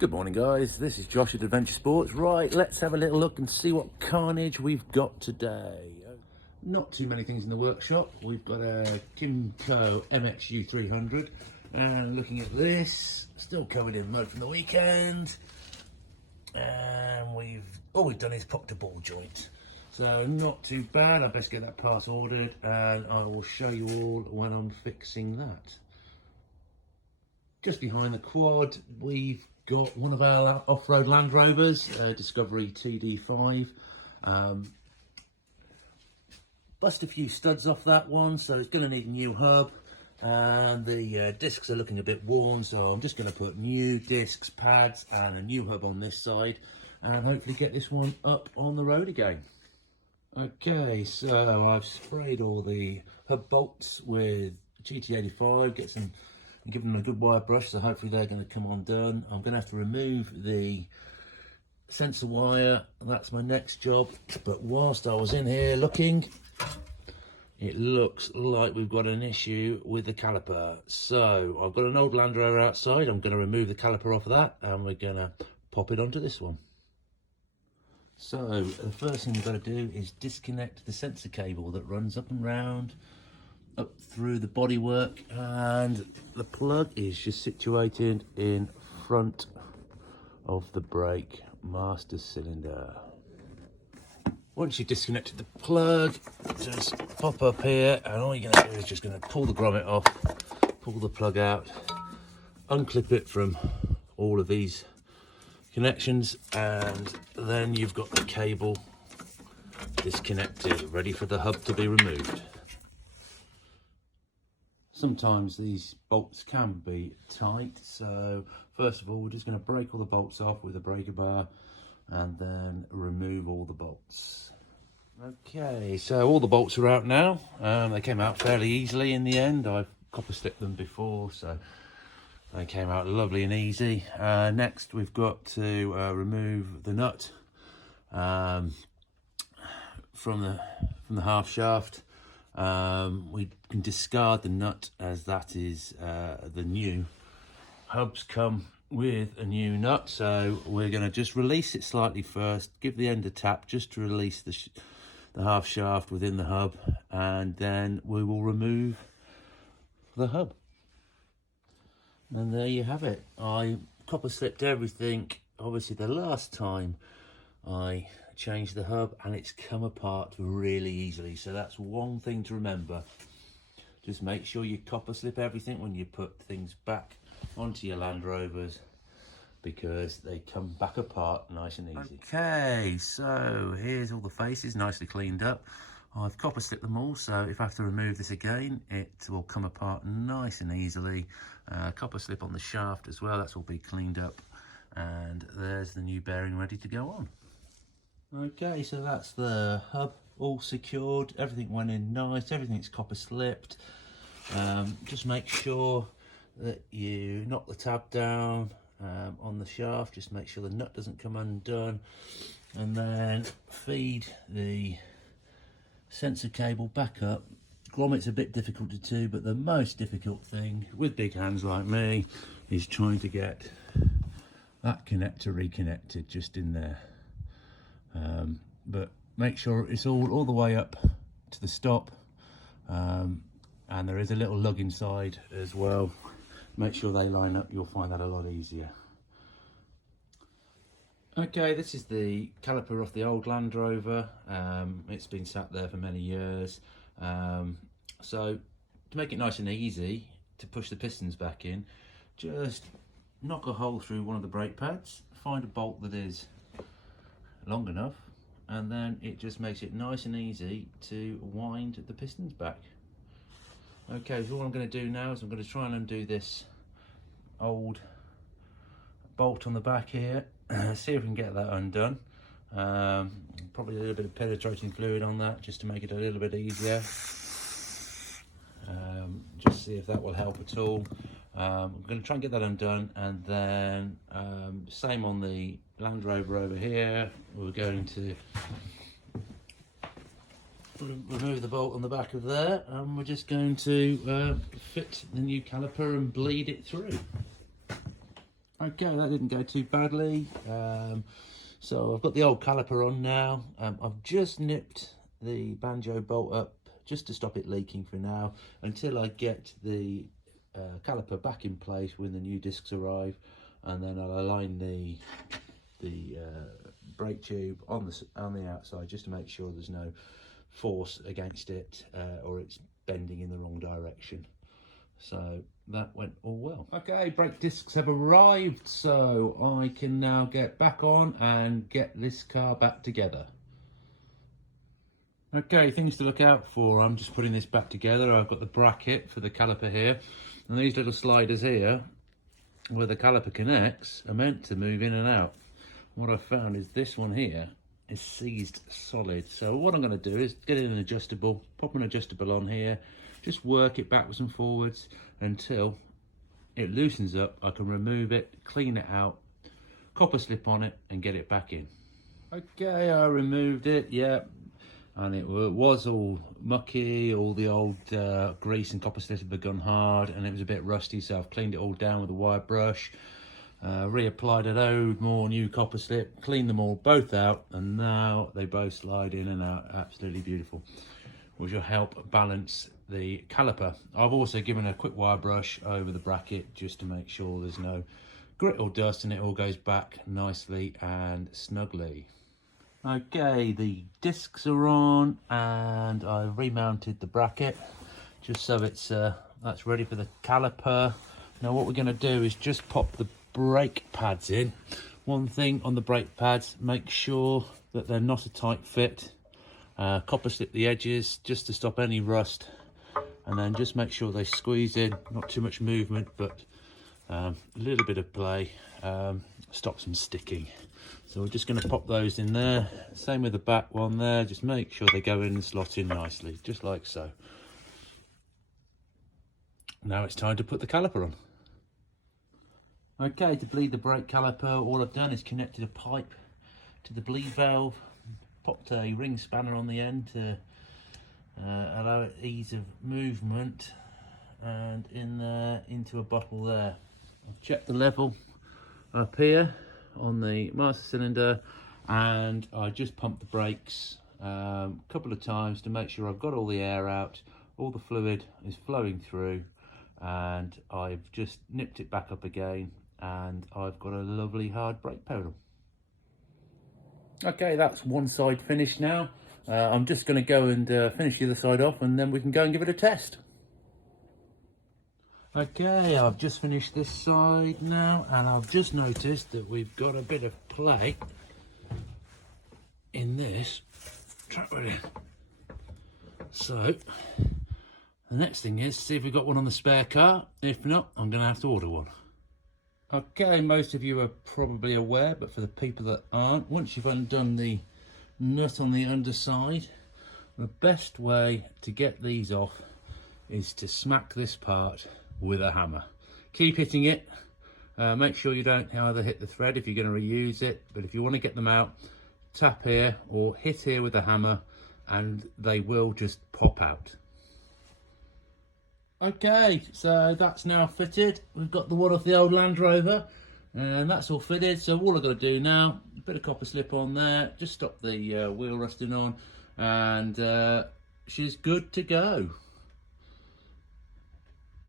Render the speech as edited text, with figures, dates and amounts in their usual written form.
Good morning guys, this is Josh at Adventure Sports. Right, let's have a little look and see what carnage we've got today. Not too many things in the workshop. We've got a Kimco MXU 300 and looking at this, still covered in mud from the weekend, and all we've done is popped a ball joint. So not too bad. I best get that part ordered and I will show you all when I'm fixing that. Just behind the quad, we've got one of our off-road Landrovers, Discovery TD5. Bust a few studs off that one, so it's going to need a new hub. And the discs are looking a bit worn, so I'm just going to put new discs, pads, and a new hub on this side, and hopefully get this one up on the road again. Okay, so I've sprayed all the hub bolts with GT85, give them a good wire brush, so hopefully they're going to come undone. I'm going to have to remove the sensor wire. That's my next job. But whilst I was in here looking, it looks like we've got an issue with the caliper. So I've got an old Landrover outside. I'm going to remove the caliper off of that and we're going to pop it onto this one. So the first thing we've got to do is disconnect the sensor cable that runs up and round up through the bodywork, and the plug is just situated in front of the brake master cylinder. Once you've disconnected the plug, just pop up here, and all you're going to do is just going to pull the grommet off, pull the plug out, unclip it from all of these connections, and then you've got the cable disconnected, ready for the hub to be removed. Sometimes these bolts can be tight, so first of all we're just going to break all the bolts off with a breaker bar and then remove all the bolts. Okay, so all the bolts are out now. They came out fairly easily in the end. I've copper slipped them before, so they came out lovely and easy. Next we've got to remove the nut from the half shaft. We can discard the nut as that is the new. Hubs come with a new nut, so we're going to just release it slightly first, give the end a tap just to release the half shaft within the hub, and then we will remove the hub. And there you have it. I copper slipped everything, obviously the last time I changed the hub, and it's come apart really easily, so that's one thing to remember. Just make sure you copper slip everything when you put things back onto your Land Rovers, because they come back apart nice and easy. Okay, so here's all the faces nicely cleaned up. I've copper slipped them all, so if I have to remove this again, it will come apart nice and easily. Copper slip on the shaft as well, that's all be cleaned up, and there's the new bearing ready to go on. Okay, so that's the hub all secured, everything went in nice, everything's copper slipped. Just make sure that you knock the tab down on the shaft, just make sure the nut doesn't come undone, and then feed the sensor cable back up. Grommet's a bit difficult to do, but the most difficult thing with big hands like me is trying to get that connector reconnected just in there. But make sure it's all the way up to the stop, and there is a little lug inside as well. Make sure they line up, you'll find that a lot easier. Okay, this is the caliper off the old Landrover. It's been sat there for many years, so to make it nice and easy to push the pistons back in, just knock a hole through one of the brake pads, find a bolt that is long enough, and then it just makes it nice and easy to wind the pistons back. Okay, so what I'm going to do now is I'm going to try and undo this old bolt on the back here, see if we can get that undone. Probably a little bit of penetrating fluid on that just to make it a little bit easier. Just see if that will help at all. I'm going to try and get that undone, and then same on the Land Rover over here. We're going to remove the bolt on the back of there, and we're just going to fit the new caliper and bleed it through. Okay, that didn't go too badly. So I've got the old caliper on now. I've just nipped the banjo bolt up just to stop it leaking for now, until I get the caliper back in place when the new discs arrive, and then I'll align the brake tube on the outside just to make sure there's no force against it or it's bending in the wrong direction. So that went all well. Okay, brake discs have arrived, so I can now get back on and get this car back together. Okay, things to look out for. I'm just putting this back together. I've got the bracket for the caliper here, and these little sliders here where the caliper connects are meant to move in and out. What I've found is this one here is seized solid. So what I'm going to do is get an adjustable, pop an adjustable on here, just work it backwards and forwards until it loosens up. I can remove it, clean it out, copper slip on it and get it back in. Okay, I removed it, yeah, and it was all mucky, all the old grease and copper slip had begun hard, and it was a bit rusty, so I've cleaned it all down with a wire brush, reapplied a load more new copper slip, cleaned them all both out, and now they both slide in and out absolutely beautiful, which will help balance the caliper. I've also given a quick wire brush over the bracket just to make sure there's no grit or dust and it all goes back nicely and snugly. Okay, the discs are on and I've remounted the bracket just so it's that's ready for the caliper. Now what we're going to do is just pop the brake pads in. One thing on the brake pads, make sure that they're not a tight fit. Copper slip the edges just to stop any rust, and then just make sure they squeeze in, not too much movement, but a little bit of play stops them sticking. So we're just going to pop those in there. Same with the back one there, just make sure they go in and slot in nicely, just like so. Now it's time to put the caliper on. Okay, to bleed the brake caliper, all I've done is connected a pipe to the bleed valve, popped a ring spanner on the end to allow it ease of movement, and in there into a bottle there. I've checked the level up here on the master cylinder, and I just pumped the brakes a couple of times to make sure I've got all the air out, all the fluid is flowing through, and I've just nipped it back up again, and I've got a lovely hard brake pedal. Okay, that's one side finished now. I'm just going to go and finish the other side off, and then we can go and give it a test. Okay, I've just finished this side now, and I've just noticed that we've got a bit of play in this track ready. So the next thing is see if we've got one on the spare car. If not, I'm going to have to order one. Okay, most of you are probably aware, but for the people that aren't, once you've undone the nut on the underside, the best way to get these off is to smack this part with a hammer. Keep hitting it. Make sure you don't either hit the thread if you're going to reuse it, but if you want to get them out, tap here or hit here with a hammer and they will just pop out. Okay, so that's now fitted. We've got the one off the old Landrover, and that's all fitted. So all I've got to do now, a bit of copper slip on there, just stop the wheel rusting on, and she's good to go.